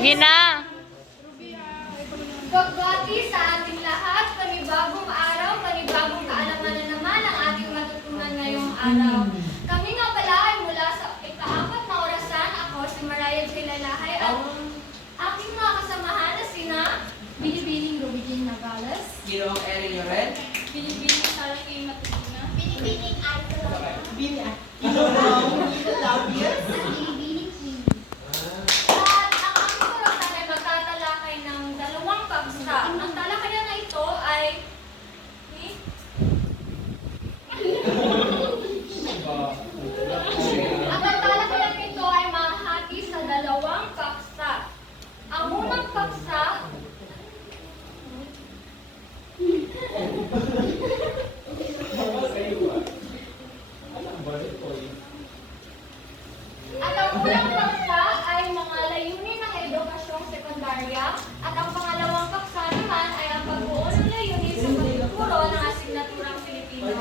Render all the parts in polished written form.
Sige na. Pagbati sa ating lahat, panibagong araw, panibagong kaalaman na naman ang ating matutunan ngayong araw. Kami nga pala ay mula sa ika-4 na orasan. Ako si Mariah J. Lalahay at aking mga kasamahan na sina Binibining Ruby Jean Navales, Ginoong Erin Lloret, Binibining Sarah K. Matugina, Binibining Alto, Ginoong Labias, at Binibining Queen. At ang aking orasan ay magtatalakay ng 2 paksa. Ang talakayan na ito ay Ang talakayan nito ay mahati sa 2 paksa. Ang unang paksa ay mga layunin ng edukasyong sekundarya at ang pangalawang paksa naman ay ang pagbuo ng layunin sa pagtuturo ng asignaturang Pilipino.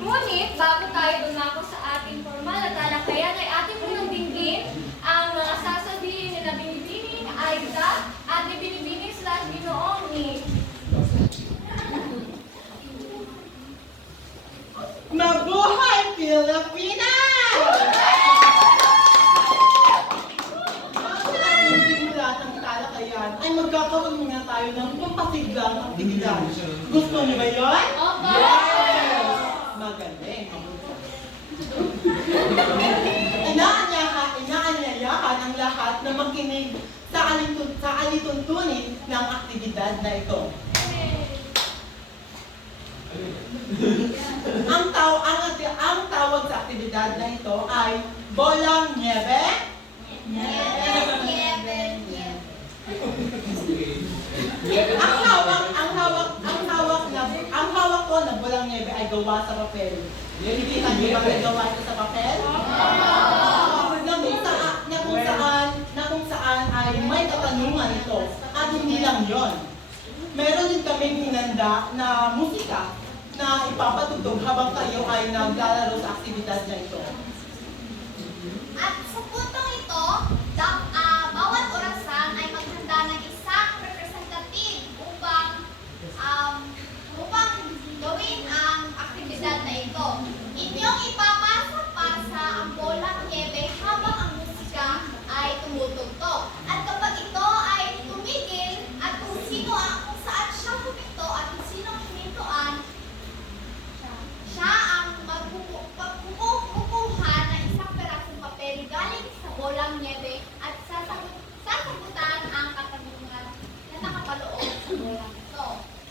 Ngunit, bago tayo dumako sa ating formal na talakayan, ay ating munang dinggin ang mga sasabihin nila Binibining, Aiza, at ni Binibining/Ginoong ni Mabuhay Pilipinas! Ang simulat ng talakayan ay magkakaroon muna tayo ng pampasiglang aktibidad. Gusto niyo ba yun? Opo! Yes! Magaling. Inaanyayahan ang lahat na makinig sa alituntunin ng aktibidad na ito. Ang tawag sa aktibidad na ito ay Bolang Niebe. Ang hawak ko na bolang niebe ay gawa sa papel. Nakikita niyo ba na gawa ito sa papel? Na kung saan ay may katanungan ito. At hindi lang yon. Meron din kaming hinanda na musika na ipapatugtog habang kayo ay naglalaro sa aktibidad na ito. At sa puntong ito, bawat orasan ay maghanda ng isang representative upang gawin ang aktibidad na ito. Inyong ipapasa-pasa ang bolang niebe habang ang musika ay tumutugtog. At kapag ito ay tumigil at kung saan siya huminto at kung sino ang humintoan, siya ang magkukuha ng isang perasong papel galing sa bolang niebe at sasagutan ang katanungan na nakapaloob sa bolang ito.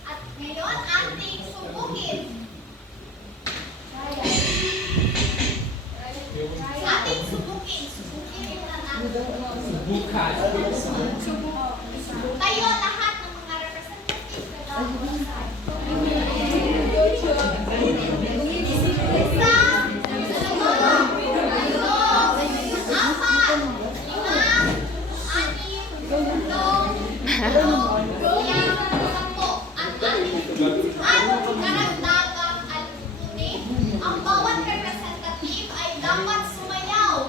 At ngayon, ating subukin. Subukin na natin. Tayo lahat ng mga representatives na dapat. Ang bawat representative ay dapat sumayaw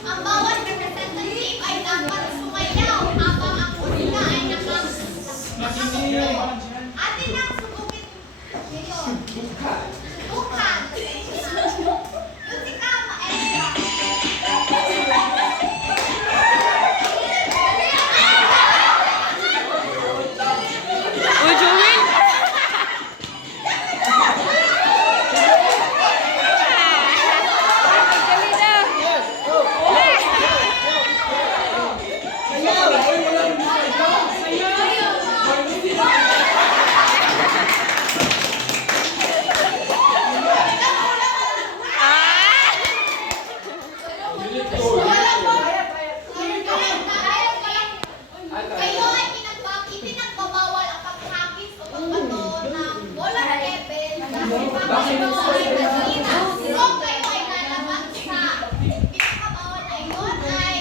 ang bawat representative ay dapat sumayaw habang ang musika ay nakatugtog. Atin ang subukin ngayon. Subukan. Musika, Uy, Joel! Kayo ay ipinagbabawal ang paghagis o pagbato ng bola ng niebe dahil bakit ito ay nasina. Kung kayo ay lalabas sa pinakabawal na iyon ay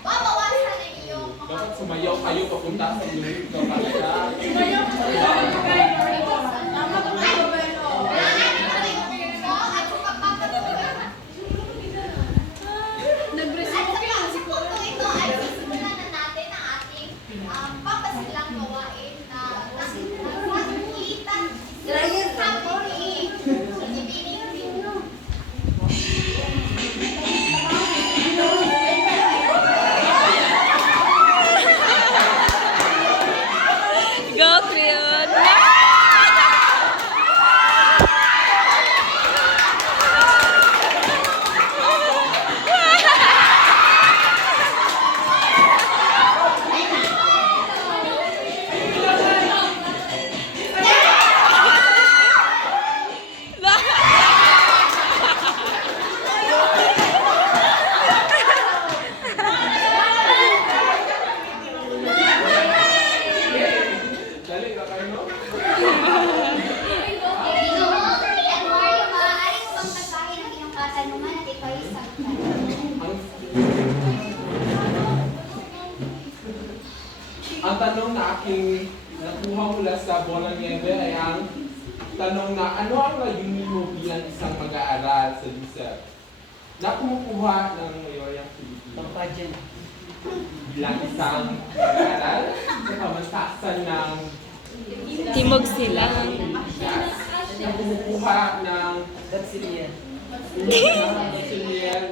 babawasan na iyong mga Sumayaw kayo papunta sa lulit ng talaga. Sumayaw kayo. tanong na aking nakuha mula sa Bola Nieve ay ang tanong na ano ang layunin mo bilang isang mag-aaral sa DSEP? Na kumukuha ng Mayoryang Pilipino bilang isang mag-aaral sa kamantasan ng Timog sila. na kumukuha ng Auxiliar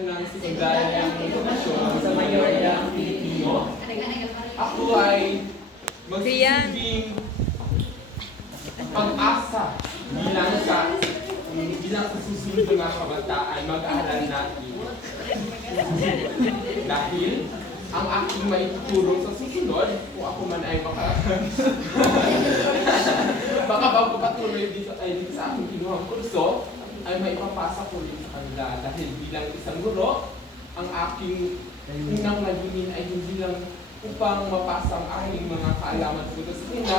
ng Sekundaryang Edukasyon sa Mayoryang Pilipino. Ako ay magsisilbing pag-asa bilang sa susunod ng mga kabataan mag-aaral natin. Dahil ang aking maituturo sa susunod, kung ako man ay baka magpapatuloy dito sa aking kinuhang kurso, ay may ipapasa ko rin sa kanila. Dahil bilang isang guro, ang aking unang layunin ay hindi lang upang mapasa ang aking mga kaalaman ko sa kanila,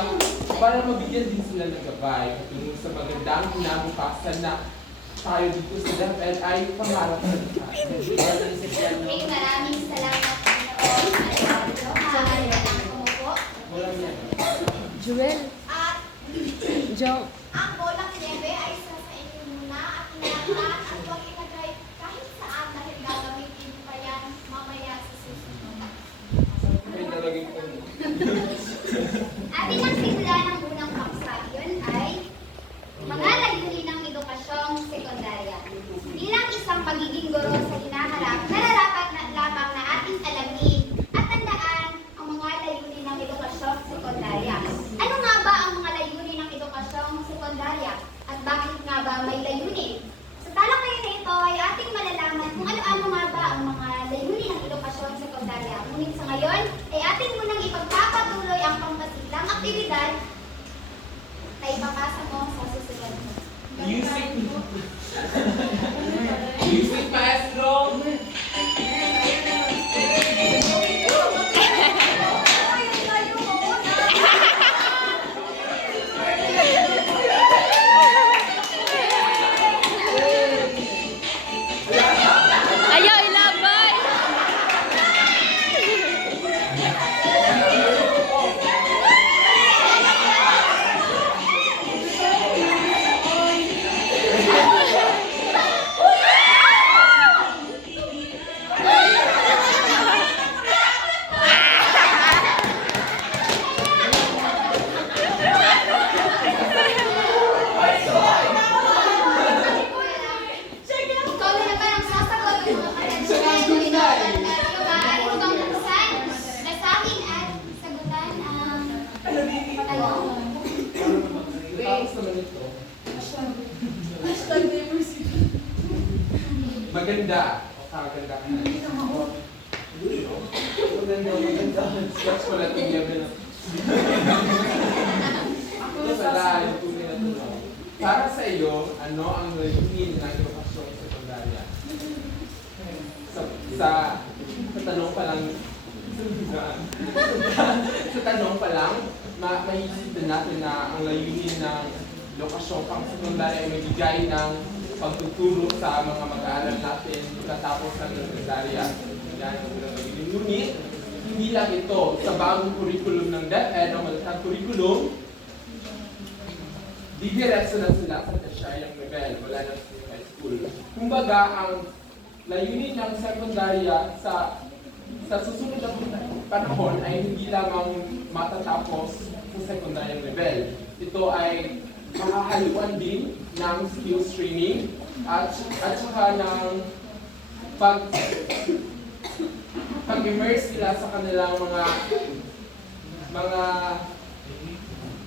para mabigyan din sila ng gabay patungo sa magandang kinabukasan na tayo dito sa DepEd ay pangarap sa lahat. Maraming salamat po. Jewel. At Joe. ang Bolang Nieve ay isa sa inyo muna at inaasahan at huwag ilagay kahit saan dahil gagamitin pa yan mamaya sa susunod. May nalagay ko. Ating ang simula ng unang paksa, yun ay mga layunin ng edukasyong sekundarya. Bilang isang pagiging guro sa hinaharap, nararapat na lamang na ating alamin at tandaan ang mga layunin ng edukasyong sekundarya. Ano nga ba ang mga layunin ng edukasyong sekundarya? At bakit nga ba may layunin? Sa talakayan na ito ay ating malalaman kung ano-ano nga ba ang mga layunin ng edukasyong sekundarya. Ngunit sa ngayon ay ating munang ipagpapatuloy ang pangkasiklang aktibidad na ipapasa mo sa susunod. Music! Music, maestro! Ayaw ilabay. Ikaw na naman ang sasagot ng mga katanungan at ibang buksan na sa akin at sagutan ang tanong. Tapos naman ito. Maganda. O kaganda ka na. Scratch pala itong level. Ito pala, yung tunay na tanong. Para sa iyo, ano ang layunin ng edukasyong sekundarya? Sa tanong pa lang, sa tanong pa lang, maisipin natin na ang layunin ng edukasyong pang-sekundarya ay magbigay ng pagtuturo sa mga mag-aaral natin pagkatapos ng sekundarya. Yan ang unang layunin. Ngunit, hindi lang ito. Sa bagong curriculum ng DepEd, ang malatang curriculum, didiretso na sila sa tertiaryang level, wala na sa high school. Kumbaga, ang layunin ng sekundarya sa susunod na panahon ay hindi lamang matatapos sa sekundaryang level. Ito ay makakaluan din ng skills training at saka ng pag-immerse sila sa kanilang mga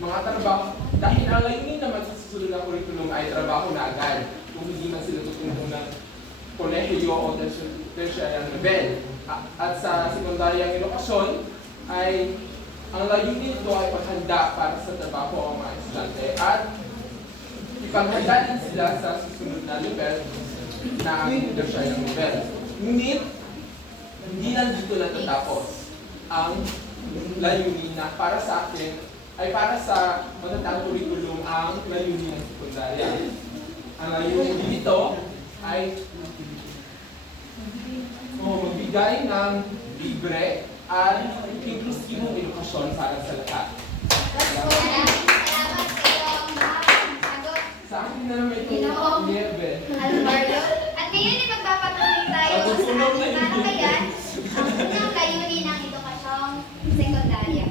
trabaho. Dahil ang layunin naman sa susunod na curriculum ay trabaho na agad. Kung hindi man sila tutungo ng kolehiyo o tertiaryang level. At sa sekundaryang edukasyon ay ang layunin nito ay paghanda para sa trabaho ang mga estudyante at ipaghanda din sila sa susunod na level na ang tertiaryang level. Ngunit, hindi lang dito natatapos ang layunin na para sa akin ay para sa matatang curriculum ang layunin ng sekundarya. Ang layunin dito ay magbigay ng libre at inklusibong edukasyon para sa lahat. Maraming salamat sa iyong mahabang sagot, Sa akin na naman ito, Ginoong Niebe. Alvario. At ngayon ay magpapatuloy tayo sa ating talakayan, ang unang layunin ng edukasyong sekundarya.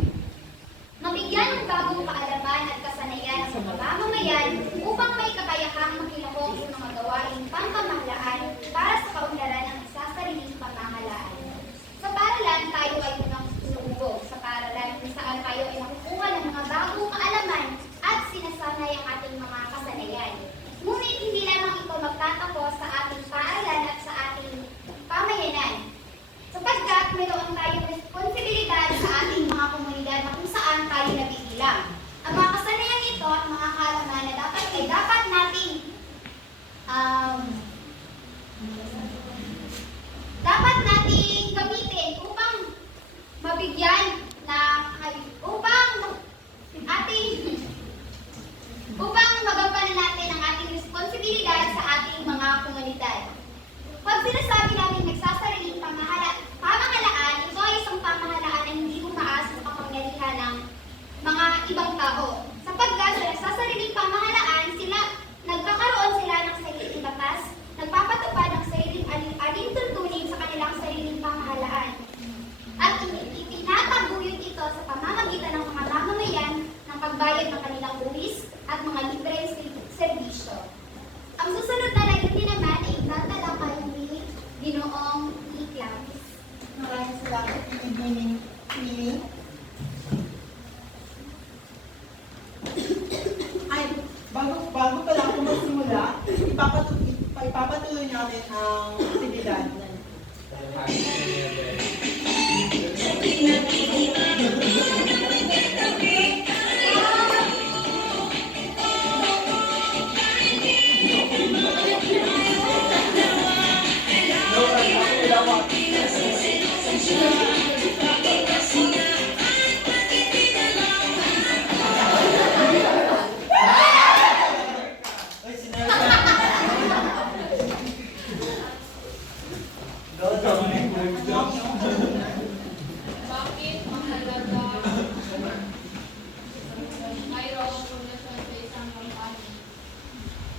Mabigyan ng bagong kaalaman at kasanayan ang mga mamamayan upang may kakayahang makilahok sa mga gawaing pangpamahalaan para sa kaunlaran ng nagsasariling pamahalaan. Sa paaralan, tayo ay unang sinubog. Sa paaralan, kung saan tayo ay nakukuha ng mga bagong kaalaman at sinasanay ang ating mga kasanayan. Ngunit hindi lamang ito magtatapos sa ating paaralan at sa ating pamayanan. Sapagkat mayroon tayong responsibilidad sa ating mga komunidad na kung saan tayo nabibilang. Ang mga kasanayan ito at mga kaalaman na dapat nating gamitin upang mabigyan upang magampanan natin ang ating responsibilidad sa ating mga komunidad. Pag sinasabi natin nagsasariling pamahalaan, ito ay isang pamahalaan na hindi umaasa sa kapangyarihan ng mga ibang tao. Sapagkat sa nagsasariling pamahalaan, nagkakaroon sila ng sariling batas, nagpapatupad ng sariling alintuntunin sa kanilang sariling pamahalaan. At itinataguyod ito sa pamamagitan ng mga mamamayan ng pagbayad ng kanilang buwis at mga libreng serbisyo. Ang susunod na layunin naman ay tatalakay ni Ginoong Niclaus. Maraming salamat, Pili. Ay, bago pa lang ako magsimula, ipapatuloy namin ang aktibidad. Bakit mahalaga mayroong pundasyon sa isang kampanya?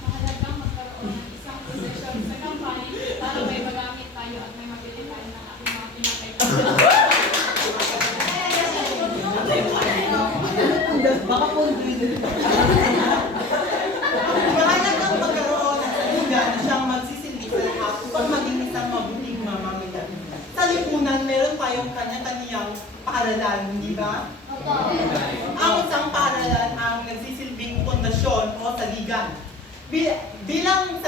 Mahalagang magkaroon ng isang pundasyon sa kampanya para may magamit tayo at may mabili tayo ng ating mga pinakailangan. Baka po mahalagang magkaroon ng saligan na siyang magsisilbi sa lahat upang maging isang mabuting mamamayan. Sa lipunan, meron tayong kanya-kanyang paaralan, hindi ba? Ang isang paaralan ang nagsisilbing pundasyon o saligan. Bilang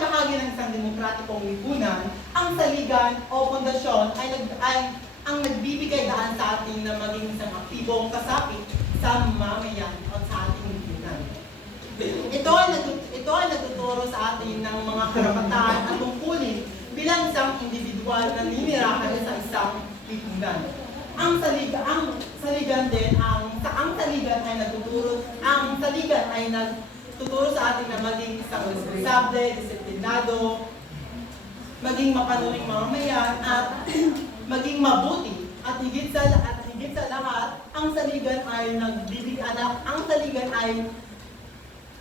bahagi ng isang demokratikong lipunan, ang saligan o pundasyon ay ang nagbibigay daan sa atin na maging isang aktibong kasapit sa mamamayan o sa ating lipunan. Ito ay nagtuturo sa atin ng mga karapatan at tungkulin bilang isang individual na ninirahan sa isang lipunan. Ang saligan ay nagtuturo sa atin na maging isang responsable, disiplinado, maging mapanuring mamamayan at maging mabuti. At higit sa lahat, ang saligan ay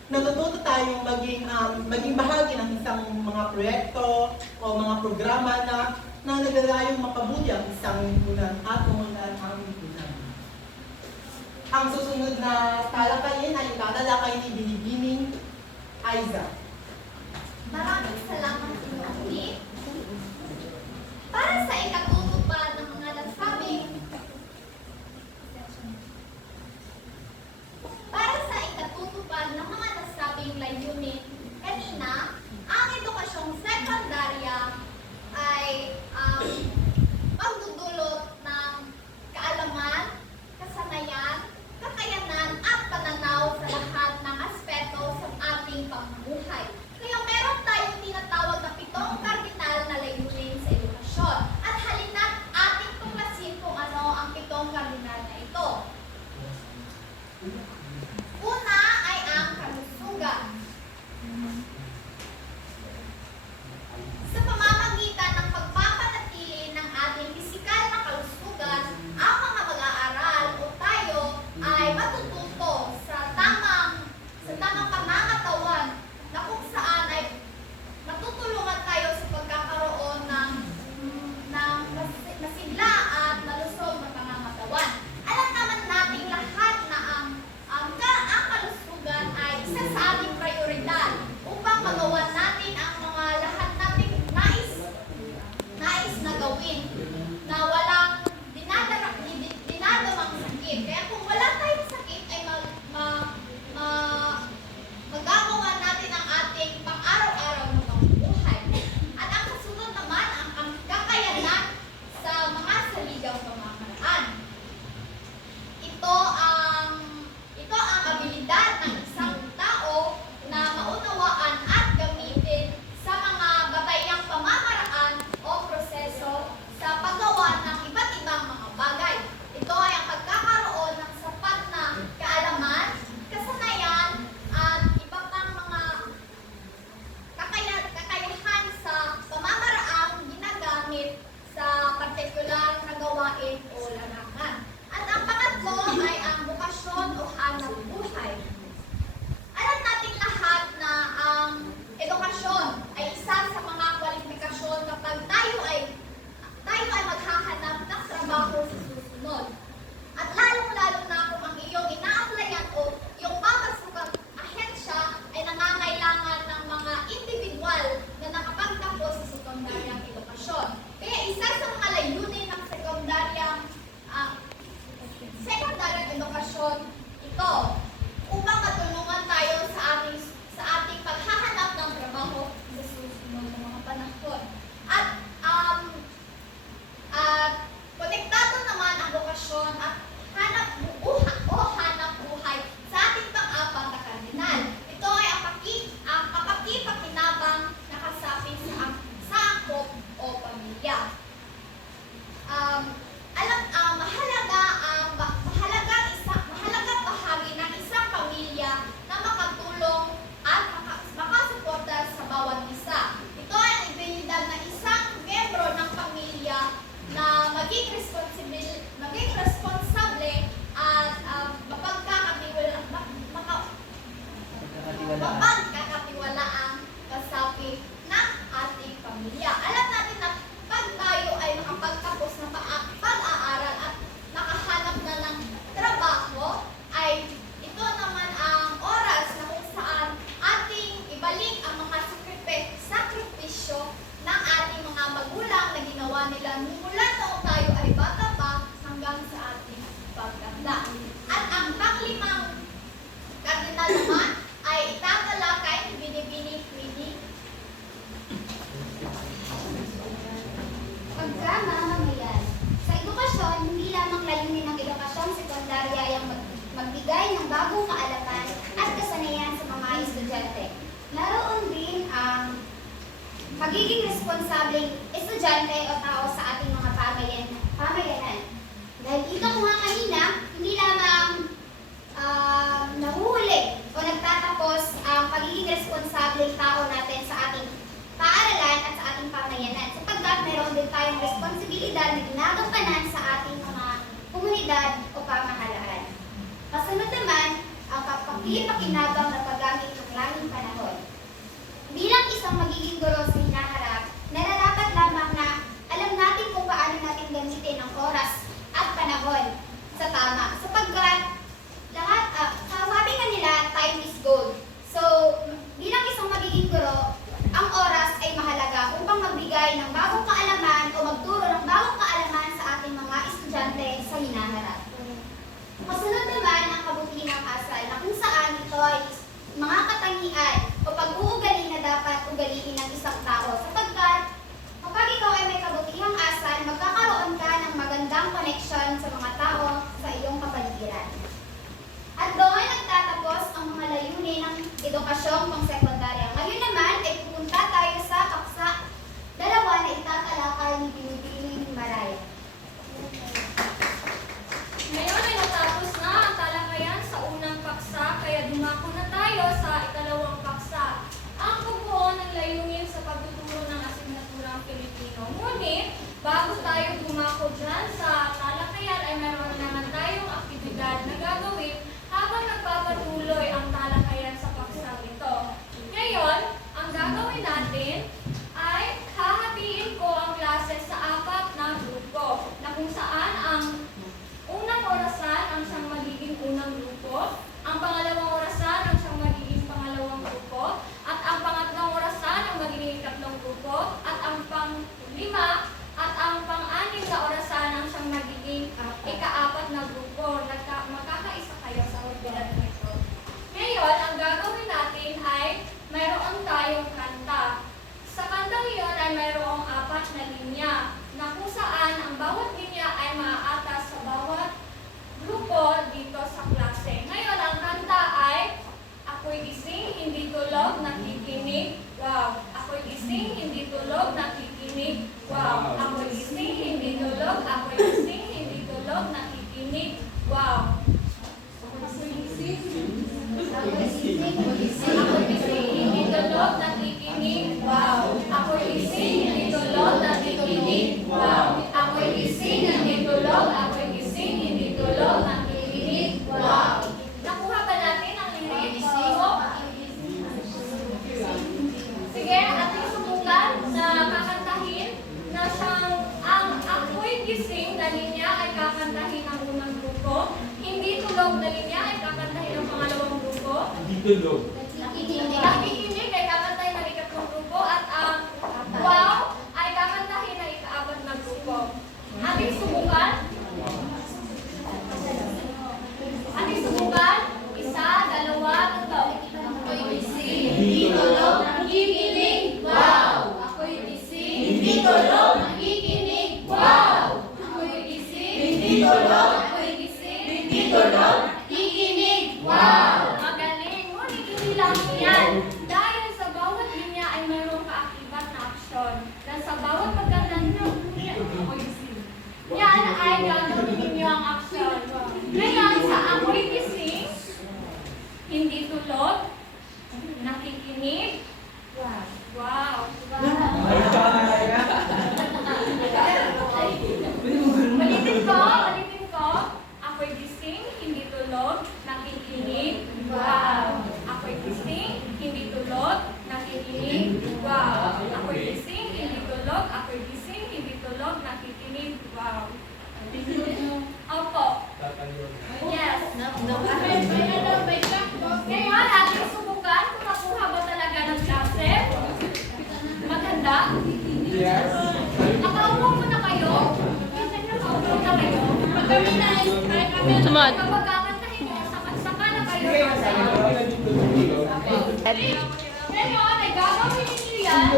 natututo tayong maging bahagi ng isang mga proyekto o mga programa na naglalayong mapabuti ang isang lipunan at umunlad ang lipunan. Ang susunod na talakayin ay tatalakay ni Binibining Aiza. Maraming salamat sa muli. Para sa ikatutupad ng mga nasabing layunin, kanina, ang edukasyong sekundarya ay pagdudulot ng kaalaman, kasanayan, kakayanan at pananaw sa lahat ng aspeto sa ating pamumuhay. magiging responsableng estudyante o tao sa ating mga pamayanan. Dahil ito ko nga kanina, hindi lamang nahuhuli o nagtatapos ang pagiging responsableng tao natin sa ating paaralan at sa ating pamayanan, sapagkat meron din tayong responsibilidad na ginagampanan sa ating mga komunidad o pamahalaan. Kasunod naman, ang kapaki-pakinabang na paggamit ng langing panahon. Bilang isang magiging guro sa hinaharap, nararapat lamang na alam natin kung paano natin gamitin ang oras at panahon sa tama. Sapagkat sabi nga nila, time is gold. So, bilang isang magiging guro, ang oras ay mahalaga upang magbigay ng bagong kaalaman o magturo ng bagong kaalaman sa ating mga estudyante sa hinaharap. Kasunod naman ang kabutihan ng asal na kung saan ito ay mga katangian o pag-uugali na dapat ugaliin ng isang tao, sapagkat kapag ikaw ay may kabutihang asal, magkakaroon ka ng magandang connection sa mga tao sa iyong kapaligiran. At doon nagtatapos ang mga layunin ng edukasyong pangsekundarya. Ngayon naman ay pupunta tayo sa paksa 2 na itatalakay ni Binibining Maraya. Ngayon ay natapos na ang talakayan sa unang paksa, kaya dumako na tayo sa ikalawang paksa. Ang pagbuo ng layunin sa pagtuturo ng asignaturang Pilipino. Ngunit, bago tayo dumako dyan sa talakayan ay meron naman tayong aktibidad na gagawin habang nagpapatuloy ang talakayan sa paksang ito. Ngayon, ang gagawin natin ay hahatiin ko ang klase sa 4 na grupo, na kung saan ang unang orasan ang siyang magiging unang grupo, ang pangalawang orasan ang siyang magiging pangalawang grupo, at ang pangatlong orasan ang magiging ikatlong grupo, at ang pang-5 at ang pang-6 na orasan ang siyang magiging ika-4 na grupo. Magkakaisa kayo sa orbinan nito. Ngayon, ang gagawin natin ay mayroon tayong kanta. Sa kantang iyon ay mayroong 4 na linya, na kung saan ang bawat linya ay maaatas sa bawat grupo dito sa klase. Ngayon, ang kanta ay ako'y gising, hindi tulog, nakikinig, wow. Ako'y gising, hindi tulog, nakikinig, wow. Ako'y gising, hindi tulog, ako'y gising, hindi tulog, nakikinig, wow. Ako'y gising, hindi tulog, nakikinig, wow. Ako'y gising, hindi tulog, nakikinig, wow. Ako'y gising, hindi tulog, ako'y gising, hindi tulog, nakikinig, wow. Nakuha ba natin ang lyrics? Sige, ating subukan na kakantahin na siyang ang ako'y gising na linya ay kakantahin ang unang grupo, hindi tulog na linya ay kakantahin ang pangalawang grupo, Tulog. nakikinig ay kakantahin ang ikatlong grupo, at ang wow ay kakantahin ang ika-4 na grupo. Ating subukan? Ating subukan? 1, 2, 3. Ako'y gising, hindi tulog, nakikinig, wow! Ako'y gising, hindi tulog, nakikinig, wow! Ako'y gising, hindi tulog, ako'y gising, hindi tulog, nakikinig, wow! Magaling! Ngunit hindi lang yan. Dahil sa bawat linya ay mayroong kaakibat na aksyon. Dahil sa bawat pagkanta ninyo, ako'y gising. Yan ay gagawin ninyo ang aksyon. Ngayon, sa ako'y gising, hindi tulog, nakikinig, wow. Wow. Ulitin ko. Ako'y gising, hindi tulog, nakikinig, wow. Ako'y gising, hindi tulog, nakikinig, wow. Ako'y gising, hindi tulog, ako'y gising, hindi tulog, nakikinig, wow. Opo. Yes. Ngayon, ating subukan kung nakuha ba talaga ng klase. Maganda? Yes. Nakaupo mo na kayo? Nakaupo na kayo? Tumad. Kapag kakantahin nyo, saka na kayo. Ngayon, ay gagawin ninyo yan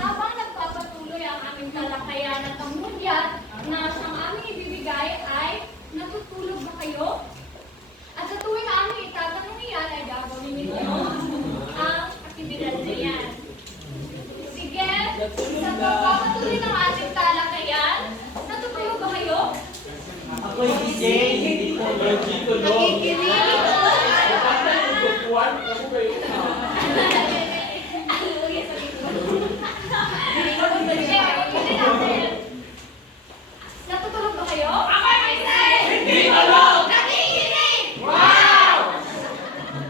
habang nagpapatuloy ang aming talakayan at ang mulyat na siyang aming ibibigay ay natutulog ba kayo? At sa tuwing aming itatanong yan ay gagawin ninyo ang aktibidad na yan. Sige, Sa pagpapatuloy ng ating talakayan, natutulog ba kayo? Ako'y gising. Nakikinig! Natutulog ba kayo? Hindi tulog! Nakikinig! Wow!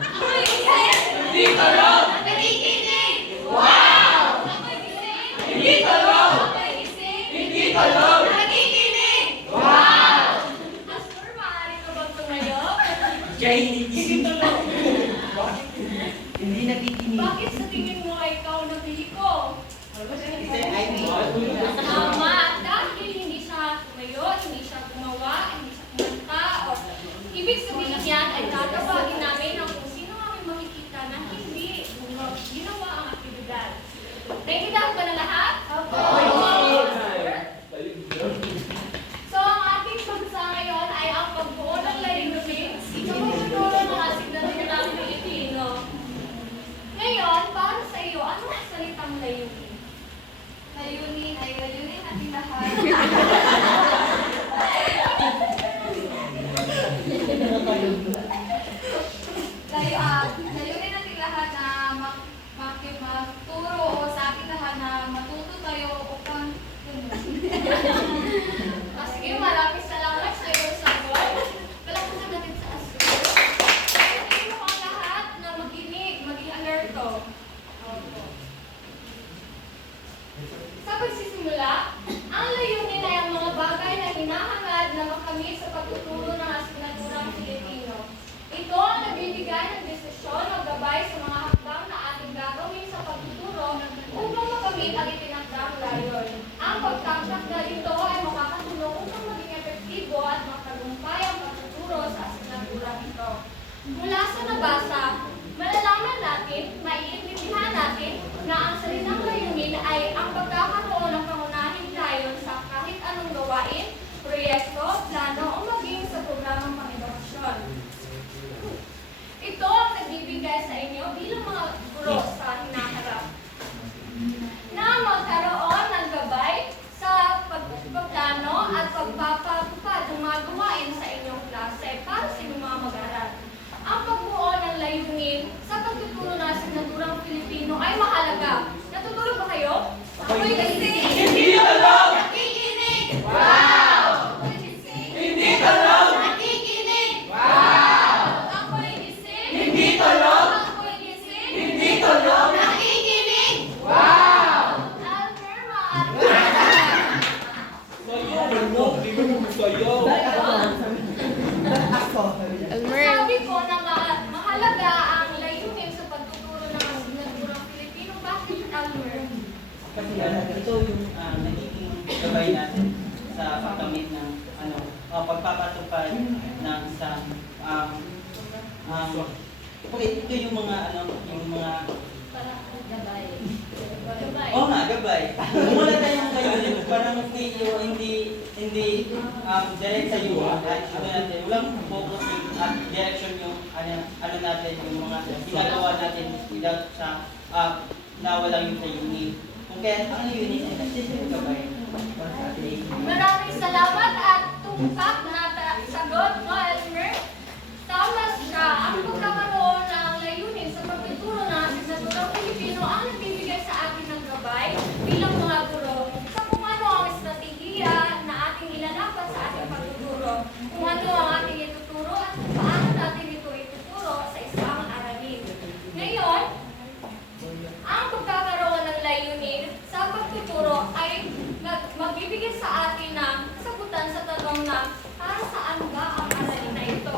Ako'y gising! Hindi tulog! Nakikinig! Wow! Ako'y gising! Hindi tulog! Ako'y gising! Hindi tulog! Nakikinig! Wow! Pastor, maaari ka bang tumayo? Kaya hindi gising. Hindi nakikinig. Bakit sa tingin mo ay ikaw nagliliko? Kasi ay Tama, dahil hindi siya tumayo, hindi siya gumawa, hindi siya kumanta, o ibig sabihin yan ay tatawagin namin ang kung sino ang aming makikita na hindi ginawa ang aktibidad. Naintindihan ba na lahat? So, ang ating pagsa ngayon ay ang pagbuo ng layunin sa pagtuturo ng asignatura ng Pilipino. Ngayon, para sa iyo, ano ang salitang layunin? Layunin ay layunin natin lahat. Layunin natin lahat na magturo o sa ating lahat na matuto tayo upang sige, maraming salamat sa iyong sagot. Palakpakan natin sa aso. Tingin mo ang lahat na makinig, maging alerto. Opo. Sa pagsisimula, ang layunin ay ang mga bagay na hinahangad na makamit sa pagtuturo ng asignaturang Pilipino. Ito ang nagbibigay ng desisyon o gabay sa mga hakbang na ating gagawin sa pagtuturo upang makamit ang itinakdang layon. Ang pagtangkak na ito ay makakatulong upang maging epektibo at matagumpay ang pagtuturo sa asignaturang ito. Mula sa nabasa, malalaman natin, maiintindihan natin na ang salitang layunin ay ang pagkakaroon ng pangunahing layon sa kahit anong gawain, proyekto, plano o maging sa programang pang-edukasyon. Ito ang nagbibigay sa inyo bilang mga guro sa hinaharap na magkaroon ng gabay sa pagplano at pagpapatupad ng mga gawain sa inyong klase para sa inyong mga mag-aaral. Ang pagbuo ng layunin sa pagtuturo ng asignaturang Pilipino ay mahalaga. Natutulog ba kayo? Ako'y gising! Hindi tulog! Nakikinig! Wow! Ako'y gising! Hindi tulog! Nakikinig! Wow! Ako'y gising! Hindi tulog! Ako'y gising! Hindi tulog! Nakikinig! Wow! Almer, maaari Sabi ko na mahalaga ang layunin sa pagtuturo ng asignaturang Pilipino. Bakit, Almer? Kasi ito yung nagiging gabay natin sa pagkamit ng pagpapatupad ng sa okay, ito yung mga Gabay. oo nga, gabay. Kung wala tayong layunin, parang hindi direct sa iyo at natin, walang focus at direction yung ano natin, yung mga ginagawa natin without sa na walang yung layunin. Kung kaya ang layunin ay nagsisip gabay para sa ating Maraming salamat at tumpak na sagot mo, Elmer. Tama siya. Ang pagkakaroon ng layunin sa pagtuturo ng asignaturang Pilipino ang nagbibigay sa atin ng gabay bilang mga guro sa kung ano ang estratehiya na ating ilalapat sa ating pagtuturo, kung ano ang ating ituturo at kung paano natin ito ituturo sa isang aralin. Ngayon, ang pagkakaroon ng layunin sa pagtuturo ay magbibigay sa atin ng sagutan sa tanong na para saan ba ang aralin na ito?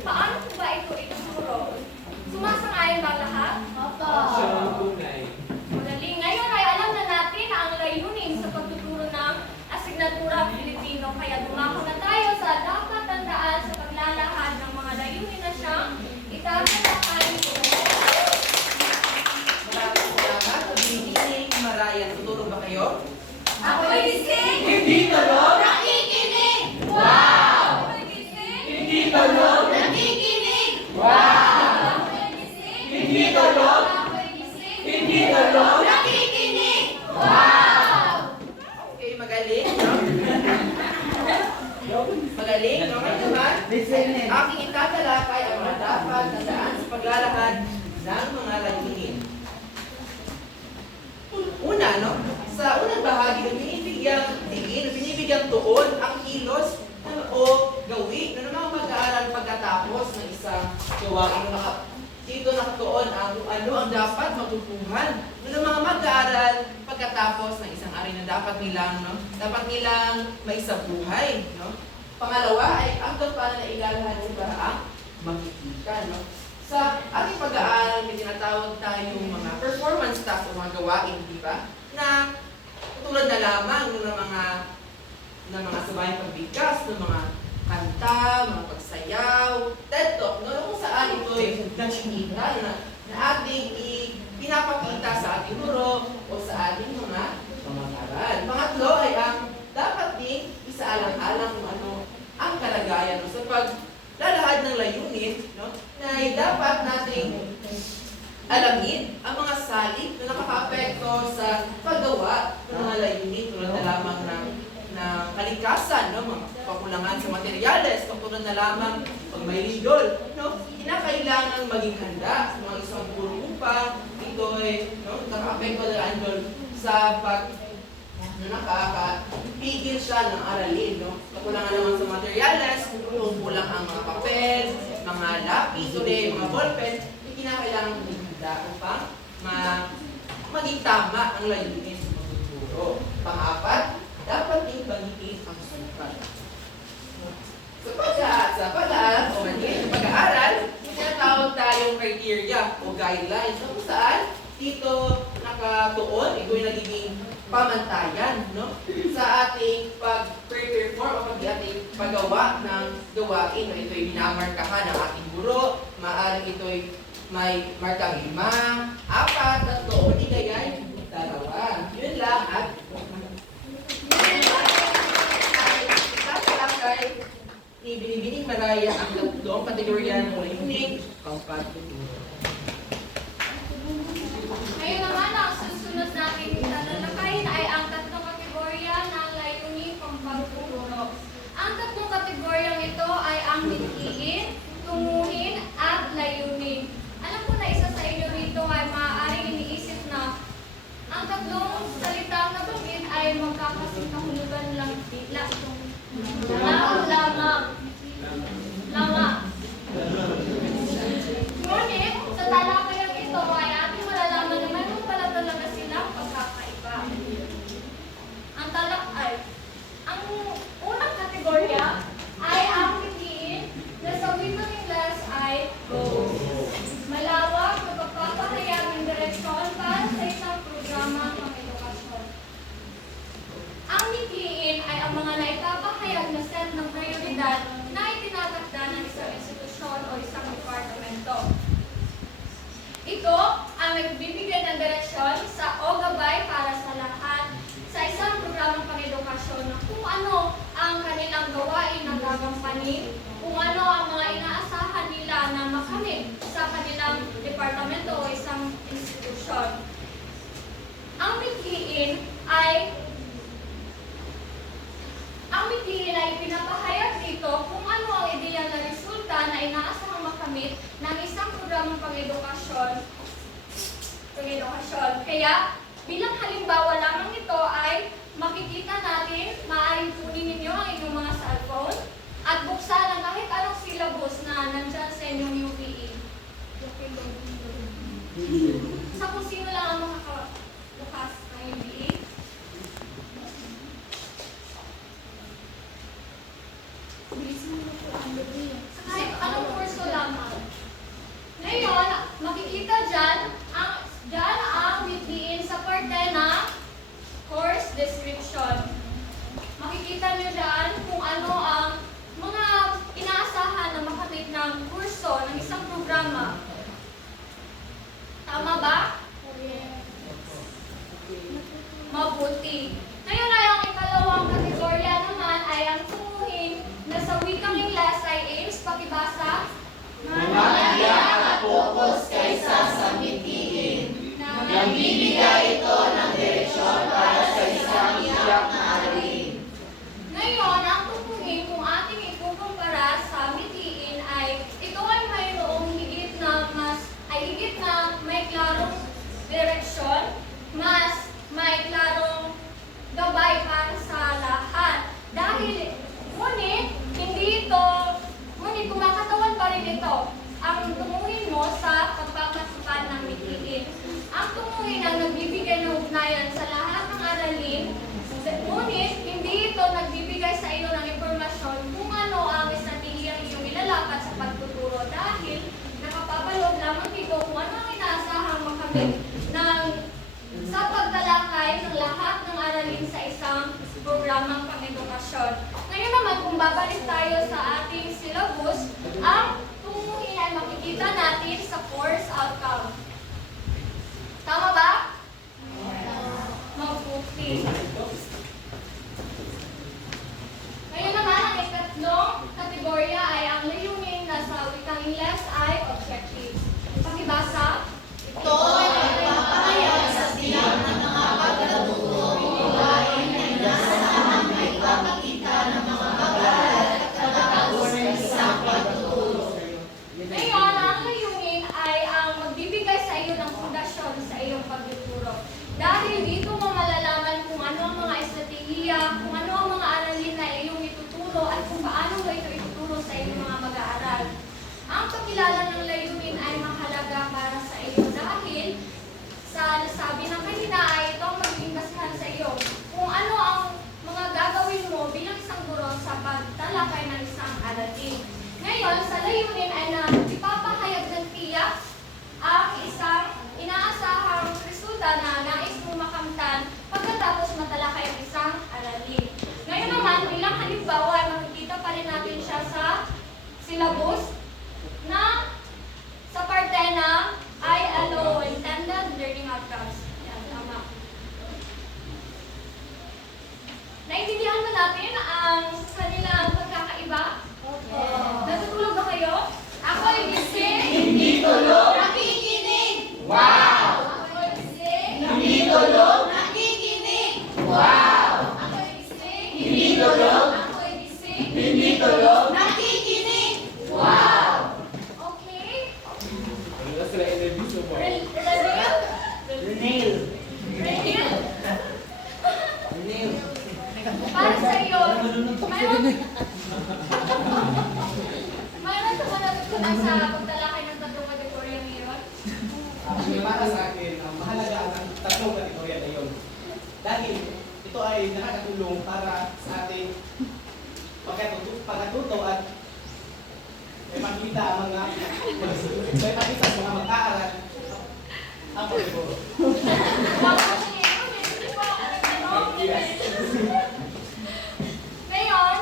Paano po ba ito ituturo? Sumasang-ayon ba lahat? Siya ang tunay. Magaling. Ngayon ay alam na natin na ang layunin sa pagtuturo ng asignatura Pilipino. Kaya dumako na tayo sa dapat tandaan sa paglalahad ng mga layunin na siyang itatalakay ko. Maraming salamat. Gising, Marayan. Tutulog ba kayo? Ako'y gising! Hindi tulog! Nakikinig! Wow! Ako'y gising! Hindi tulog! Nakikinig! Wow! Ako'y gising! Hindi tulog! Ako'y gising! Hindi tulog! Nakikinig! bibigyan tuon ang kilos o gawi ng mga mag-aaral pagkatapos ng isang gawain. Dito nakatuon ang ano ang dapat matutuhan ng mga mag-aaral pagkatapos ng isang araw na dapat nilang maisabuhay, no? Pangalawa ay ang paano na ilalahan sa paraang makikita, no? Sa ating pag-aaral may tinatawag tayong mga performance tasks o mga gawain, di ba? Na tulad na lamang ng mga sabayang pagbigkas, ng mga kanta, mga pagsayaw, TED Talk, no? Kung saan ito ay nachinika na ating pinapakita sa ating guro o sa ating mga aral. Pangatlo ay ang dapat din isaalang-alang kung ano ang kalagayan, no? Sa paglalahad ng layunin, no? Na ay dapat nating alamin ang mga salik na nakaka-apekto sa paggawa ng mga layunin tulad na lamang ng kalikasan, no? Mga kakulangan sa materyales, tulad na lamang pag may lindol, no? Kinakailangan maging handa sa mga isang guro upang ito ay nakaka-apekto na andol sa nakakapigil siya ng aralin, no? Kakulangan naman sa materyales, kulang ang mga papel, mga lapis, mga ballpen, kinakailangan maging handa upang maging tama ang layunin sa pagtuturo. Pang-apat, dapat din banggitin ang sukat. Sa pag-aaral o pag-aaral, tinatawag tayong criteria o guidelines kung saan dito nakatuon, ito yung nagiging pamantayan, no? Sa ating pag-perform o ating paggawa ng gawain, no? Ito ay binamarkahan ng ating guro, maaaring ito ay may markang 5, 4, 3, o di kaya 2. Yun lang at ni Binibining Maraya ang tatlong kategorya ng layunin pangpagtuturo. Ngayon naman, ang susunod natin tatalakayin ay ang tatlong kategorya ng layunin pangpagtuturo. Ang tatlong kategoryang ito ay ang mithiin, tunguhin, at layunin. Alam ko na isa sa inyo rito ay maaaring iniisip na ang tatlong salitang nabanggit ay magkakasintahulugan lang lamang. Ngunit, sa talakayang ito ay ating malalaman na mayroon pala talaga silang pagkakaiba. Ang unang kategorya ay ang mithiin na sa wikang Ingles ay goals. Malawak na pagpapahayag ng direksyon para sa isang programa ng edukasyon. Ang mithiin ay ang mga naipapahayag na set ng prioridad na itinatakda ng isang institusyon o isang departamento. Ito ang nagbibigay ng direksyon o gabay para sa lahat sa isang programang pang-edukasyon na kung ano ang kanilang gawain na gagampanin, kung ano ang mga inaasahan nila na makamit sa kanilang departamento o isang institusyon. Ang mithiin ay pinapahayag dito kung ano ang ideal na resulta na inaasahang makamit ng isang programang pang-edukasyon. Kaya, bilang halimbawa lamang ito ay makikita natin, maaaring kunin ninyo ang inyong mga cellphone at buksan ang kahit anong syllabus na nandyan sa inyong UPE. Sa kung sino lang ang makakabukas ng UPE. Sa kahit anong kurso lamang. Ngayon, makikita dyan ang mithiin sa parte na course description. Makikita nyo dyan kung ano ang mga inaasahan na makamit ng kurso ng isang programa. Tama ba? Mabuti. Ngayon ay ang ikalawang kategorya naman ay ang tunguhin na sa wikang Ingles ay aims, pakibasa. Mahalaga at focus kaysa sa mithiin. Nagbibigay ito ng direksyon para sa isang tiyak na aralin. Ngayon, ang tutuhin kung ating ikukumpara sa mithiin ay ito ay mayroong higit na may klarong direksyon, mas may klarong gabay edukasyon. Ngayon naman, kung babalik tayo sa ating syllabus, ang tumuhin ay makikita natin sa course outcome. Tama ba? Mabuti. Ngayon naman, ang ikatlong kategorya ay ang layunin na sa wikang Ingles ay objectives. Pakibasa. Ito ay nagpapahayag sa tiyak ng mga pagkatuto, gawain na inaasahan na ipapakita ng mga mag-aaral at katatapos ng isang pagtuturo. Ngayon, ang layunin ay ang magbibigay sa iyo ng pundasyon sa iyong pagtuturo. Dahil dito mo malalaman kung ano ang mga estratehiya, kung ano ang mga aralin na iyong ituturo at kung paano mo ito ituturo sa iyong mga mag-aaral. Ang pagkilala ng layunin ay mahalaga para sa iyo dahil sa nasabi ng kanina ay ito ang magiging basehan sa iyo kung ano ang mga gagawin mo bilang isang guro sa pagtalakay ng isang aralin. Ngayon, sa layunin ay na ipapahayag ng tiyak ang isang inaasahang resulta na nais mong makamtan pagkatapos matalakay ang isang aralin. Ngayon naman, bilang halimbawa ay makikita pa rin natin siya sa syllabus na sa parte na ILO, Intended Learning Outcomes. Yan, tama. Naintindihan ba natin ang kanilang pagkakaiba? Natutulog ba kayo? Ako ay gising. Hindi tulog, nakikinig! Wow! Ako ay gising. Hindi tulog, nakikinig! Wow! Ako ay gising. Hindi tulog, Ako ay gising. hindi tulog, nakikinig! Wow! Okay. Ano na sila interview mo? Reveal? Renail. Reveal? Renail. Para sa iyo, mayroon ka ba natutunan sa pagtalakay ng tatlong kategorya ngayon? Para sa akin, mahalaga ang tatlong kategorya na yun. Dahil ito ay nakakatulong para sa ating pagkatuto at may makita ang mga mag-aaral ang pagtuturo. Ngayon,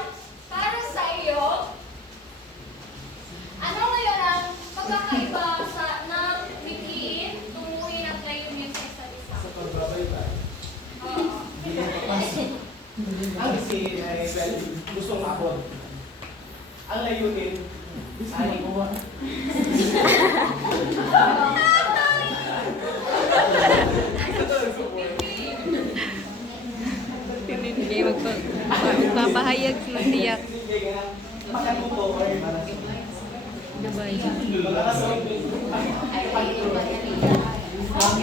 para sa iyo, ano ngayon ang pagkakaiba ng wikiin, tumuhin at layunin sa isa't isa? Sa pagbabaybay. Oo. Ang isi ay gustong abot. Ang layunin ay Hindi magpapahayag ng tiyak. makatuto or Gabay. mag-aasal.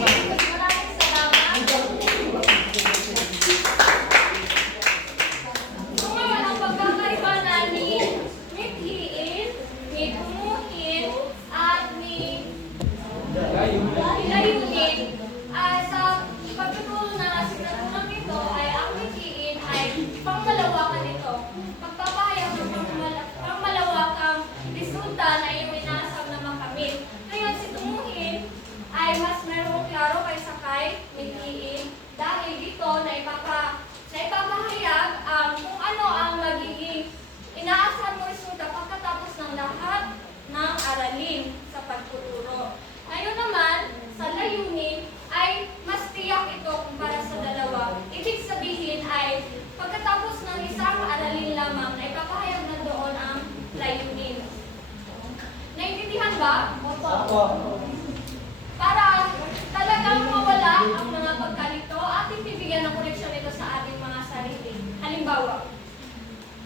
Maraming salamat. So ngayon, ang pagkakaiba na ni mithiin, ni tumuhin, at ni layunin sa pagtuturo ng asignaturang ito ay ang mithiin ay pangmalawakan nito. Pagpapahayag ng pangmalawakang resulta na iyong inaasam na makamit. Ngayon, si tumuhin ay mas merong klaro kaysa kay mithiin dahil dito na ipapahayag kung ano ang magiging inaasahan mo resulta pagkatapos ng lahat ng aralin sa pagtuturo. Ngayon naman, sa layunin ay mas tiyak ito kumpara sa dalawa. Ibig sabihin ay pagkatapos ng isang aralin lamang ay ipapahayag na doon ang layunin. Naintindihan ba? Opo. Para talagang mawala ang mga pagkalito, ating bibigyan ng koneksyon ito sa ating mga sarili. Halimbawa,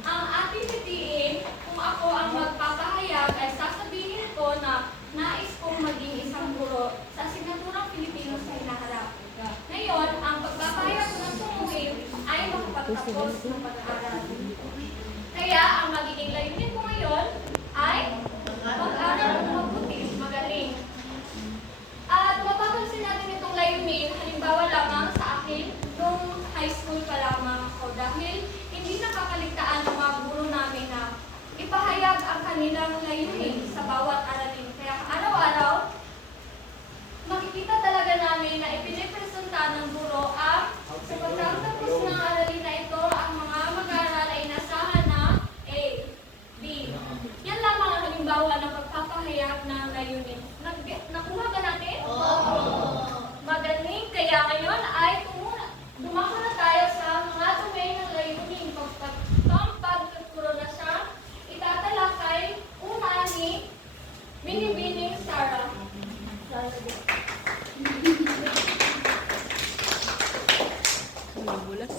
ang ating titiin, kung ako ang magpapahayag, ay sasabihin ko na nais kong maging isang guro sa asignaturang Pilipino sa hinaharap. Ngayon, ang pagpapahayag ko ng tumuhin ay makapagtapos ng pag-aaral. Kaya, ang magiging layunin ko ngayon ay mag-aral ng mabuti, magaling. At mapapansin natin itong layunin, halimbawa lamang sa akin, nung high school pa lamang ako dahil hindi nakakaligtaan ng mga guro namin na ipahayag ang kanilang layunin sa bawat aralin. Kaya araw-araw, makikita talaga namin na ipinipresenta ng guro ang sa pagkatapos ng aralin na ito, ang mga mag-aaral ay nasa Mabulas.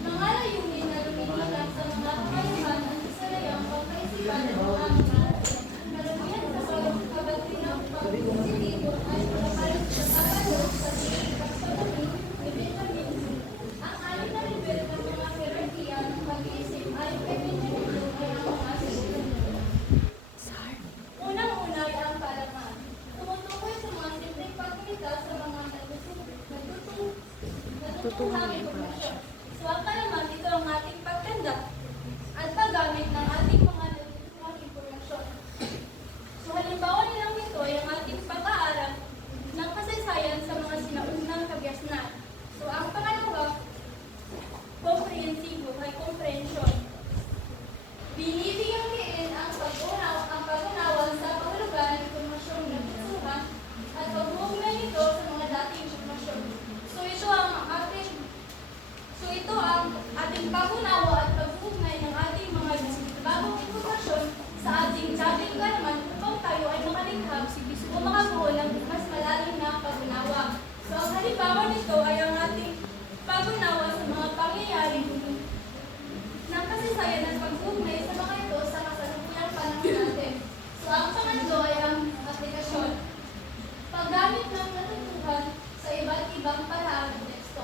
Mga layunin na lumilipat sa mga kakayuhan at kasayang pagkaisipan ng mga karamihan sa kabatinang pag-positibo ay pagkapalit sa pag-alos sa pagsasabi ni Benjamin. Ang anim na level ng mga hierarchiya ng pag-iisip ay kay Benjamin ay ang mga sinusunod. Unang-una ay ang palaman. Tumutukoy sa mga simpleng pagkita sa mga natutuhang impormasyon. So, ang palaman, ito ang ating pagkanda at paggamit ng ating mga natutuhang impormasyon. So, halimbawa nilang ito ay ang ating pag-aaral ng kasaysayan sa mga sinaunang kagyasnan. So, ang pangalawa, komprehensibo ay komprehensyon. Binibigyang diin ang pag-unawa sa kahulugan ng impormasyong natutuhan at pag-uugnay nito sa mga dating impormasyon. Ito ang ating pag-unawa at pag-uugnay ng ating mga bagong impormasyon sa ating dating kalaman upang tayo ay makalikha o makabuo ng mas malalim na pag-unawa. So, ang halimbawa nito ay ang ating pag-unawa sa mga pangyayari ng kasaysayan at pag-uugnay sa mga ito sa kasalukuyang panahon natin. So, ang pangatlo ay ang aplikasyon. Paggamit ng natutuhan sa iba't ibang paraan ng teksto.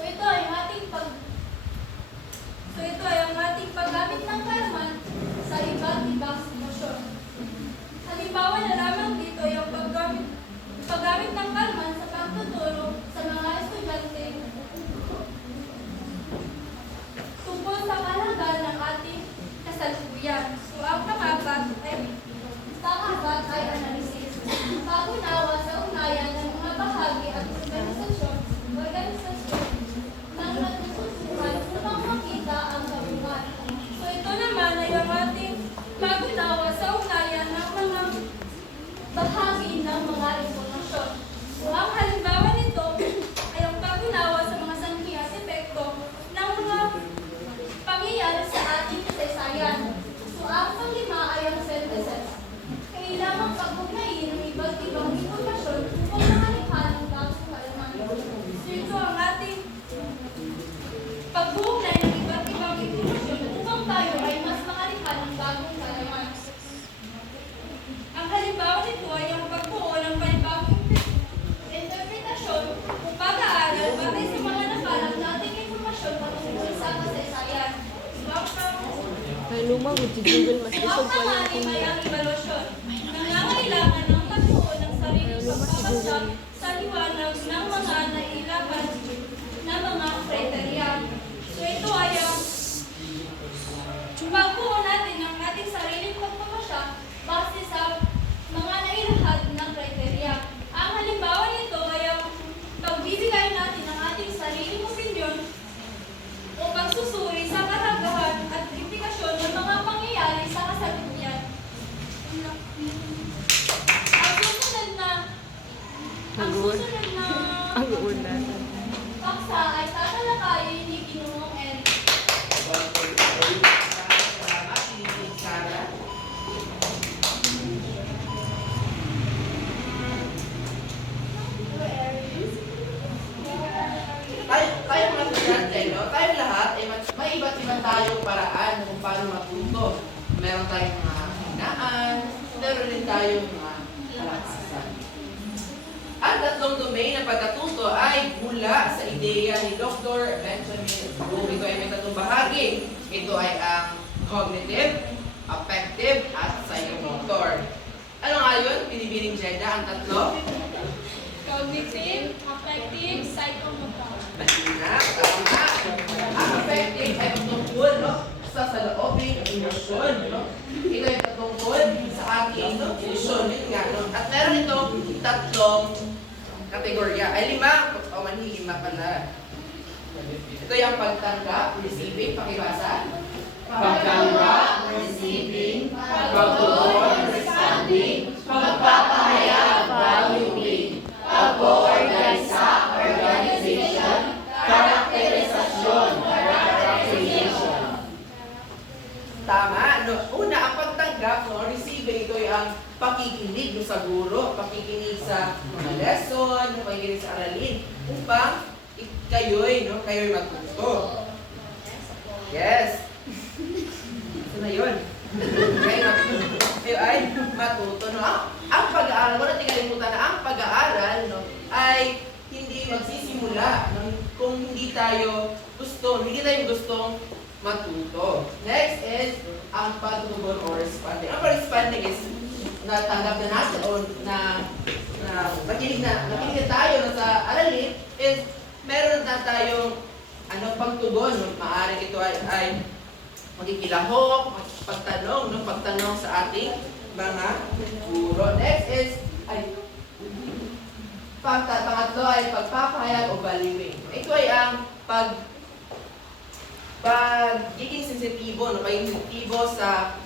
So ito ay ang ating paggamit ng kalaman sa iba't ibang sitwasyon. Halimbawa na lamang dito ay ang paggamit ng kalaman sa pagtuturo sa mga estudyante tungkol sa kahalagan ng ating kasalukuyan. So ang pangapat ay analysis. Pag-unawa sa ugnayan ng mga bahagi at organisasyon ng natutuhan upang makita ang kabungan. So ito naman ay ang ating pag-unawa sa ugnayan ng mga bahagi ng mga impormasyon. So ang halimbawa nito ay ang pag-unawa sa mga sanhi at epekto ng mga pangyayari sa ating kasaysayan. So ang panglima ay ang synthesis. Kailangang pag-ugnayin ng iba't ibang impormasyon upang makalikha ng bagong kalaman. So ito ang ating pag-uugnay ng iba't ibang impormasyon upang tayo ay mas makalikha ng bagong kalaman. Ang halimbawa nito ay ang pagbuo ng panibagong interpretasyon o pag-aaral batay sa mga nakalap nating impormasyon patungkol sa kasaysayan. May lumang si Google mas Ang pangalim ay ang evaluasyon. Nangangailangan ng pagbuo ng sariling pagpapasya sa liwanag ng mga nailapan na mga kriteria. So ito ay ang pagbuo natin ng ating sariling pagpapasya base sa mga nailahad ng kriteria. Ang halimbawa nito ay ang pagbibigay natin ng ating sariling opinyon o pagsusuri sa karagahan at implikasyon ng mga pangyayari sa kasalukuyan. Ang susunod na paksa ay tatalakayin ni Ginoong Eric. Salamat, Tiniting Sara. Tayo mga estudyante, no? Tayo lahat, may iba't ibang tayong paraan kung paano matuto. Meron tayong mga hinaan, meron din tayong mga kalakasan. Ang tatlong domain ng pagkatuto ay mula sa ideya ni Dr. Benjamin Bloom. Ito ay may tatlong bahagi. Ito ay ang cognitive, affective, at psychomotor. Ano nga yun? Binibining Jeddah ang tatlo? Cognitive, affective, psychomotor. Mahina, tama. Ang affective ay patungkol, no? Sa saloobin, emosyon, no? Ito ay patungkol sa ating emosyon, yun nga, no? At meron itong tatlong kategorya. Ay, 5. O, manhi, 5 pala. Ito yung pagtanggap, receiving, pakibasa. Pagtanggap, receiving, Pagtugon, responding. pagpapahayag, valuing, pag-organisa, organization, karakterisasyon, characterization. Tama. No, una, ang pagtanggap pagtanggap o receiving, ito ay ang pakikinig no, sa guro, pakikinig sa mga lesson, pakikinig sa aralin, upang kayo'y matuto. Yes. Ito na yun. Kayo ay matuto. No? Ang pag-aaral, wala natin kalimutan na ang pag-aaral no, ay hindi magsisimula no, kung hindi tayo gustong matuto. Next is ang pagtugon or responding. Ang responding is natanggap na natin o na nakinig na tayo no, sa aralin is meron na tayong pagtugon. No? Maaaring ito ay magkikilahok, pagtanong sa ating mga guro. Next is pangatlo ay pagpapahayag o baliwing. Ito ay ang pagiging sensitibo, no? Pagiging sensitibo sa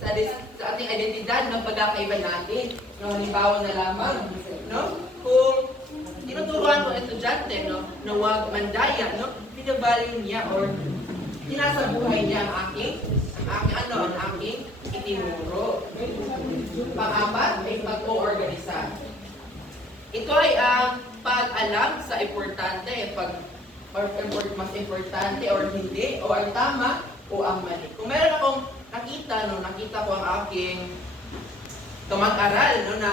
sa ating identidad ng pagkakaiba natin. No? Halimbawa na lamang, no? Kung tinuturuan ko ang estudyante, no, na huwag mandaya, no, pinabaliw niya or sinasabuhay niya ang aking itinuro. Pang-apat ay pag-o-organisa. Ito ay ang pag-alam sa importante, mas importante or hindi, o ang tama o ang mali. Kung meron akong nakita ko ang aking kamag-aral, no, na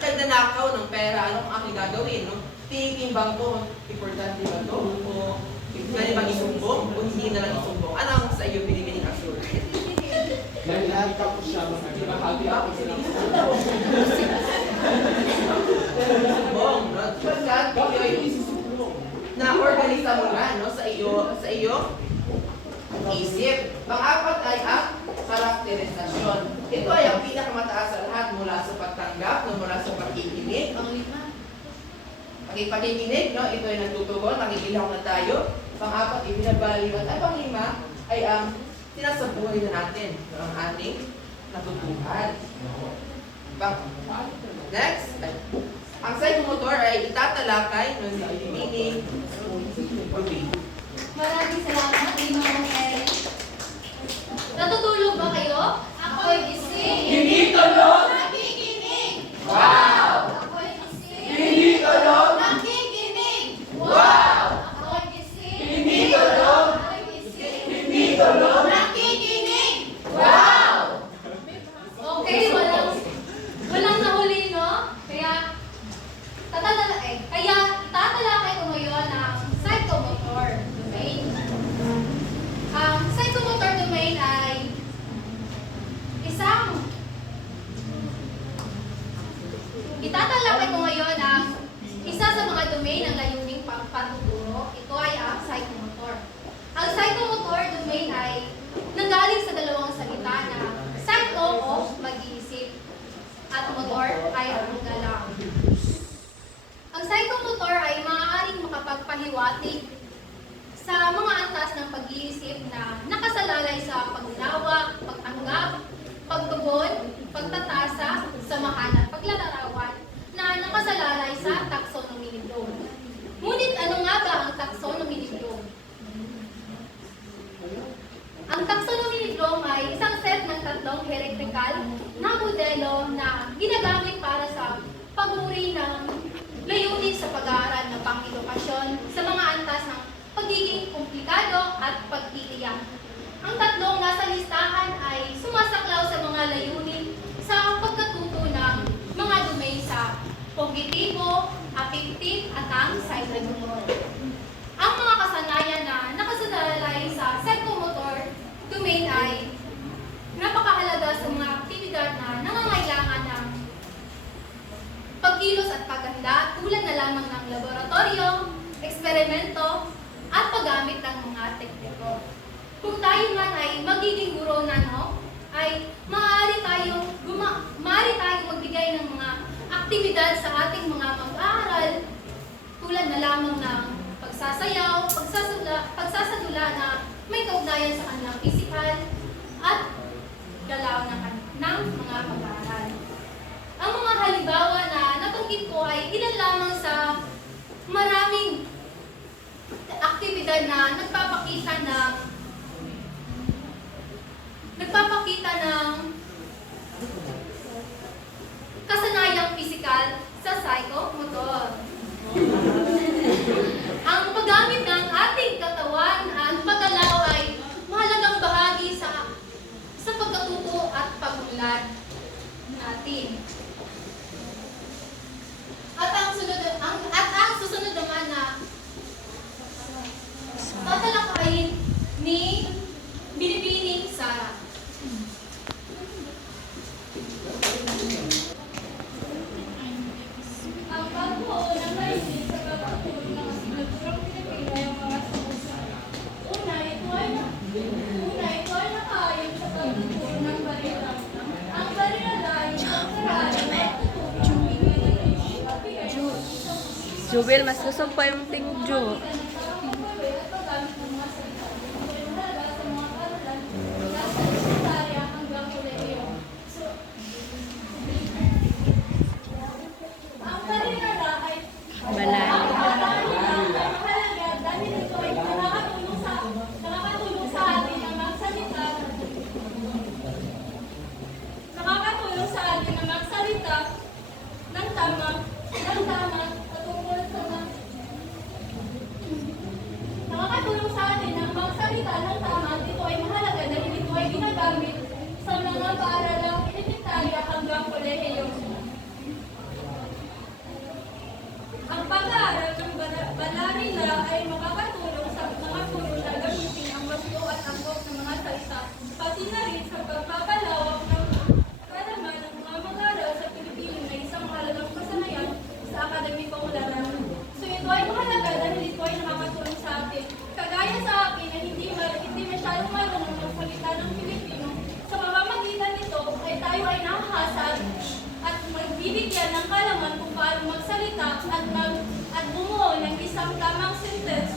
nagnanakaw ng pera, anong aking gagawin, no? Titimbang ko, importante ba ito? O pwede bang isumbong? O hindi na lang isumbong? Ano ang sa iyo binibining assurance? Dahil nakita ko siya, magbahagi ako sila. Isumbong, no? Pagkat kayo'y na-organisa mo na, no? Sa iyo isip. Pang-apat ay ang karakterisasyon. Ito ay ang pinakamataas sa lahat mula sa pagtanggap, mula sa pakikinig. Pakikinig, no? Ito ay nagtutugon, nakikilaw na tayo. Pang-apat, ibinabaliwan. At pang-lima ay ang sinasabuhay na natin, no? Ang ating natutuhan. Next, ang psychomotor ay itatalakay ng meaning, Maraming salamat, Ginong Eric. Natutulog ba kayo? Ako'y gising. Hindi tulog! Nakikinig. Wow! Ako'y gising. Hindi tulog! Nakikinig. Wow! Ako'y gising. Hindi tulog! Ako'y gising. Hindi tulog! Nakikinig. Wow! Okay, walang nahuli, no? Kaya tatalakay ko ngayon ang psychomotor domain. Ang psychomotor domain ay itatalakay ko ngayon ang isa sa mga domain ng layuning pagpatuturo. Ito ay ang psychomotor. Ang psychomotor domain ay nanggaling sa dalawang salita na psycho o mag-iisip at motor ay ang galaw. Ang psychomotor ay maaaring makapagpahiwatig sa mga antas ng pag-iisip na nakasalalay sa pag-unawa, pagtanggap, pagtugon, pagtatasa, samahan at paglalarawan na nakasalalay sa taxonomy ni Bloom. Ngunit ano nga ba ang taxonomy ni Bloom? Ang taxonomy ni Bloom ay isang set ng tatlong hierarchical na modelo na ginagamit para sa pag-uri ng layunin sa pag-aaral ng pang-edukasyon sa mga antas ng pagiging komplikado at pagtitiyak. Ang tatlong nasa listahan ay sumasaklaw sa mga layunin sa pagkatuto ng mga domain sa kognitibo, affective at ang psychomotor. Ang mga kasanayan na nakasalalay sa psychomotor domain ay napakahalaga sa mga aktibidad na nangangailangan ng pagkilos at paghanda tulad na lamang ng laboratorio, eksperimento, at paggamit ng mga tekniko. Kung tayo man ay magiging guro na ay maaari tayong magbigay ng mga aktibidad sa ating mga mag-aaral tulad na lamang ng pagsasayaw, pagsasadula na may kaugnayan sa kanilang physical at galaw ng mga mag-aaral. Ang mga halimbawa na nabanggit ko ay ilan lamang sa maraming aktibidad na nagpapakita ng pasilidad natin. At ang susunod naman na tatalakayin ni Binibining Sara. Ang pagbuo ng layunin sa pagtutulong ng asignaturang Pilipino ay ang mga sumusunod. Una, ito ay nakaayon sa pagtuturo ng barila. Ang barila ay isang paraan ng pagtuturo ng Pilipino at bigay ng isang Jubel, mas gusto pa yung tingjo. Nakakatulong sa atin na magsalita ng tama patungkol sa nakakatulong sa atin ang magsalita ng tama. Dito ay mahalaga dahil ito ay ginagamit sa mga paaralang elementarya hanggang kolehiyo. Ang pag-aaral ng balarila ay makakatulong sa mga guro na gamitin ang basyo at angkop ng mga salita, pati na rin sa pagpapalawak ng kaalaman ng mga mag-aaral sa Pilipino na isang mahalagang kasanayan sa akademikong larangan. So ito ay mahalaga dahil ito ay nakakatulong sa atin. Kagaya sa akin na hindi masyadong marunong magsalita ng Pilipino, sa pamamagitan nito ay tayo ay nakahasad at magbibigyan ng kaalaman kung paano magsalita at bumuo ng isang tamang sentence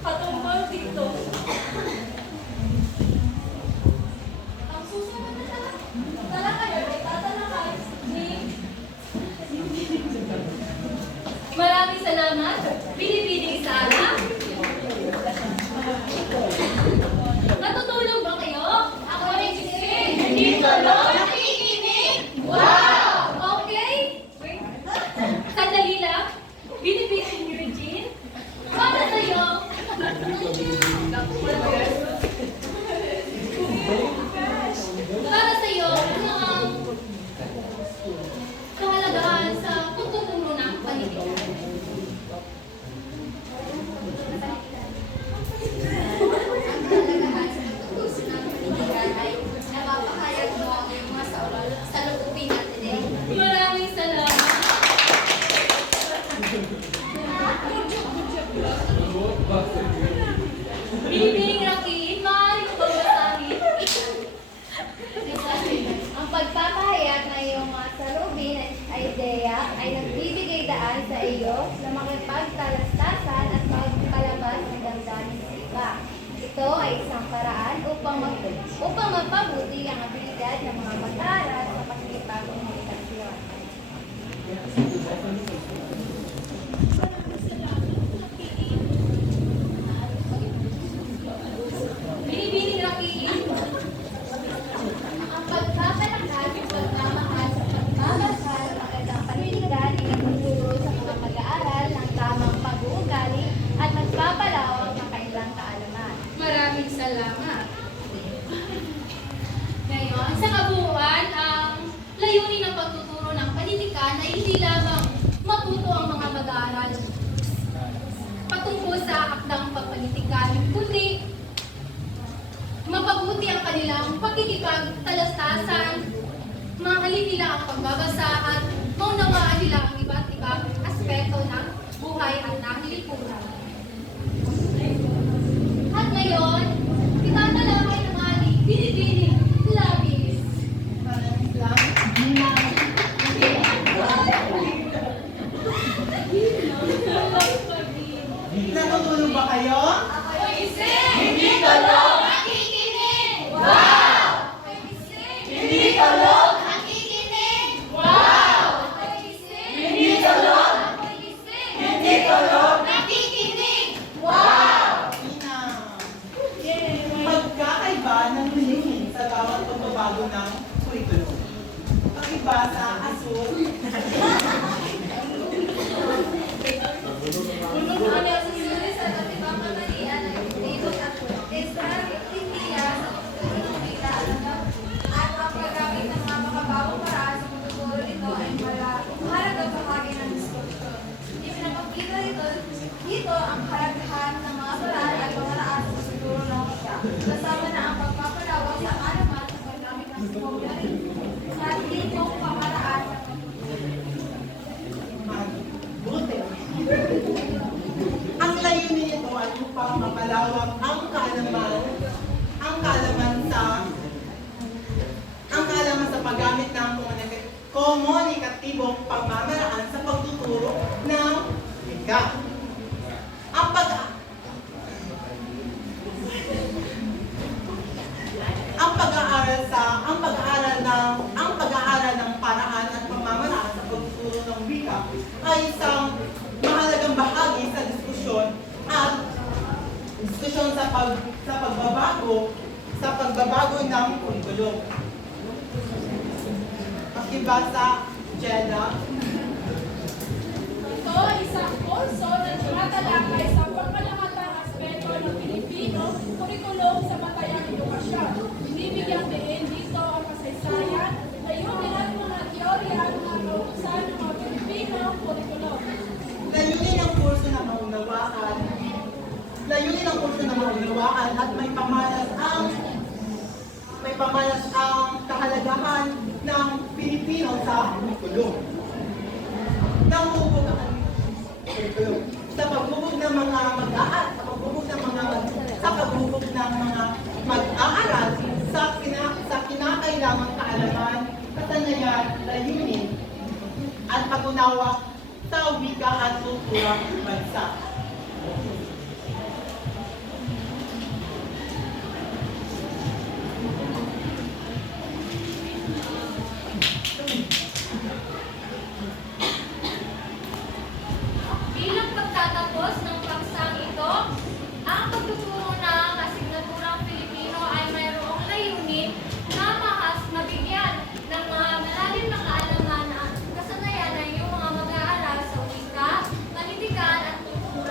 patungkol dito. Ang susunod na talakayan ay tatalakay ni Maraming salamat, Binibining Sara. Natutulog ba kayo? Ako rin gising. Hindi tulog. Nakikinig. Wow! Okay. Wait. Sandali lang. Binibining Eugene. Para sa'yo. Para sa'yo, ano ang kahalagahan sa pagtuturo ng panitikan? Ang kahalagahan sa pagtutusin ng panitikan ay napapahayag mo ang iyong mga salubungin natin eh. Maraming salamat. Binibining Rakin, maaari ko bang basahin? Ang pagpapahayag ng iyong mga salubin ay ideya ay nagbibigay daan sa iyo na makipagtalastasan at magpalabas ng damdamin sa iba. Ito ay isang paraan upang mapabuti ang abilidad ng mga mag-aaral sa pakikipagkomunikasyon. Binibining Rakin, Ang pagpapalakas at pagmamahal sa pagbabasa ng magandang panitikan ay nagtuturo sa mga mag-aaral ng tamang pag-uugali at nagpapalawak ng kanilang kaalaman. maraming salamat. Ngayon, sa kabuuan, ang layunin ng pagtuturo ng panitikan ay hindi lamang matuto ang mga mag-aaral patungkol sa akdang pagpanitikan, kundi mapabuti ang kanilang pakikipagtalastasan, mahalin nila ang pagbabasa at maunawaan nila ang iba't ibang aspeto ng buhay at ng lipunan. At ngayon, itatalakay ng ating binibining labis. Natutulog ba kayo? Hindi tulog, nakikinig! Wow! Hindi tulog, nakikinig! Wow! Hindi tulog, hindi tulog, nakikinig! Wow! Ina. Magkakaiba ng meaning sa bawat pagbabago ng curriculum. Ang iba sa asul, Ang nasusunod sa ibang kamalian ay dito at Israel, India, sa pagtutulong ng bigla at ang kasama na ang pagpapalawak sa alamat sa paggamit ng vocabulary sa tipong pamaraan sa Buti. Ang layunin nito ay upang mapalawak ang kaalaman sa paggamit ng komunikatibong pamamaraan sa pagtuturo ng wika. Ang pag-aaral ng paraan at pamamaraan sa pagtuturo ng wika ay isang mahalagang bahagi sa diskusyon sa pagbabago ng kurikulum. Pakibasa, Jenna. Ito ay isang kurso na tumatalakay sa pangkalahatang aspeto ng Pilipino kurikulum sa batayang edukasyon. Bibigyan din dito ang kasaysayan, layunin at mga teorya ng kautusan ng mga Pilipino kurikulum. Layunin ng kurso na maunawaan at may pamalas ang kahalagahan ng Pilipino sa kurikulum. Sa paghubog ng mga mag-aaral sa kinakailangang kaalaman, kasanayan, layunin, at pag-unawa sa wika at kulturang bansa. Bilang pagtatapos ng paksang ito, ang pagtuturo ng asignaturang Pilipino ay mayroong layunin na mabigyan ng mga malalim na kaalaman at kasanayan ng iyong mga mag-aaral sa wika, panitikan at kultura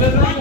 Well,